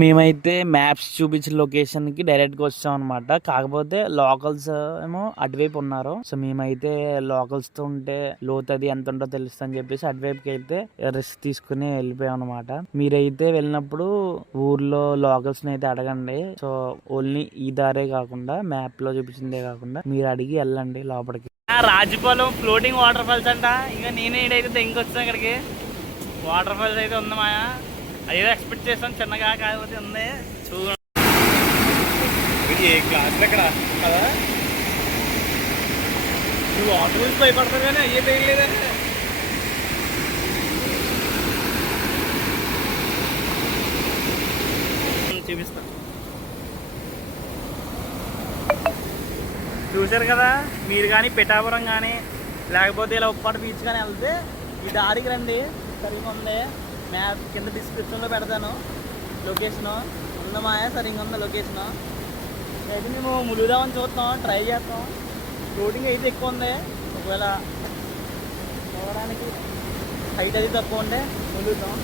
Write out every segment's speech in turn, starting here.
మేమైతే మ్యాప్స్ చూపించిన లొకేషన్ కి డైరెక్ట్ గా వచ్చాం అనమాట. కాకపోతే లోకల్స్ ఏమో అటువైపు ఉన్నారు. సో మేమైతే లోకల్స్ తో ఉంటే లోతు అది ఎంత ఉంటో తెలుస్తుంది అని చెప్పేసి అటువైపుకి అయితే రిస్క్ తీసుకుని వెళ్ళిపోయాం అనమాట. మీరైతే వెళ్ళినప్పుడు ఊర్లో లోకల్స్ ని అయితే అడగండి. సో ఓన్లీ ఈ దారే కాకుండా మ్యాప్ లో చూపించిందే కాకుండా మీరు అడిగి వెళ్ళండి లోపలికి. రాజపాలెం ఫ్లోటింగ్ వాటర్ ఫాల్స్ అంట. ఇంకా నేనే ఇడైతే ఇంకొచ్చాను ఇక్కడికి. వాటర్ ఫాల్స్ అయితే ఉంది మాయా. అదేదో ఎక్స్పెక్ట్ చేస్తాను చిన్నగా, కాకపోతే ఉంది చూడండి. ఏ క్లాస్ ఎక్కడ కదా నువ్వు వాటర్ ఫాల్స్ భయపడతావు కానీ అయ్యే తెలియలేదని చూపిస్తా. చూసారు కదా మీరు కానీ పిఠాపురం కానీ లేకపోతే ఇలా ఉప్పాడ బీచ్ కానీ వెళ్తే ఈ దారికి రండి. సరిగ్గా ఉంది. మ్యాప్ కింద డిస్క్రిప్షన్లో పెడతాను లొకేషను. ఉందమాయా సరిగ్గా ఉంది లొకేషను. అయితే మేము ములుగుదామని చూస్తాం, ట్రై చేస్తాం. ఫ్లోటింగ్ అయితే ఎక్కువ ఉంది. ఒకవేళ పోవడానికి హైట్ అది తక్కువ ఉంటే ములుగుతాం.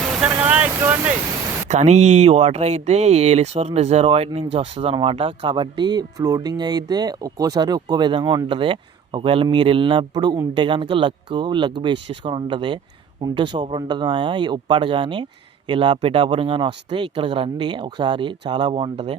చూసారు కదా చూడండి. కానీ ఈ వాటర్ అయితే ఏలేశ్వరం రిజర్వాయర్ నుంచి వస్తుంది అనమాట. కాబట్టి ఫ్లోటింగ్ అయితే ఒక్కోసారి ఒక్కో విధంగా ఉంటుంది. ఒకవేళ మీరు వెళ్ళినప్పుడు ఉంటే కనుక లక్ బేస్ చేసుకొని ఉంటుంది. ఉంటే సూపర్ ఉంటుంది మాయా. ఈ ఉప్పాడ కానీ ఇలా పిఠాపురం కానీ వస్తే ఇక్కడికి రండి ఒకసారి, చాలా బాగుంటుంది.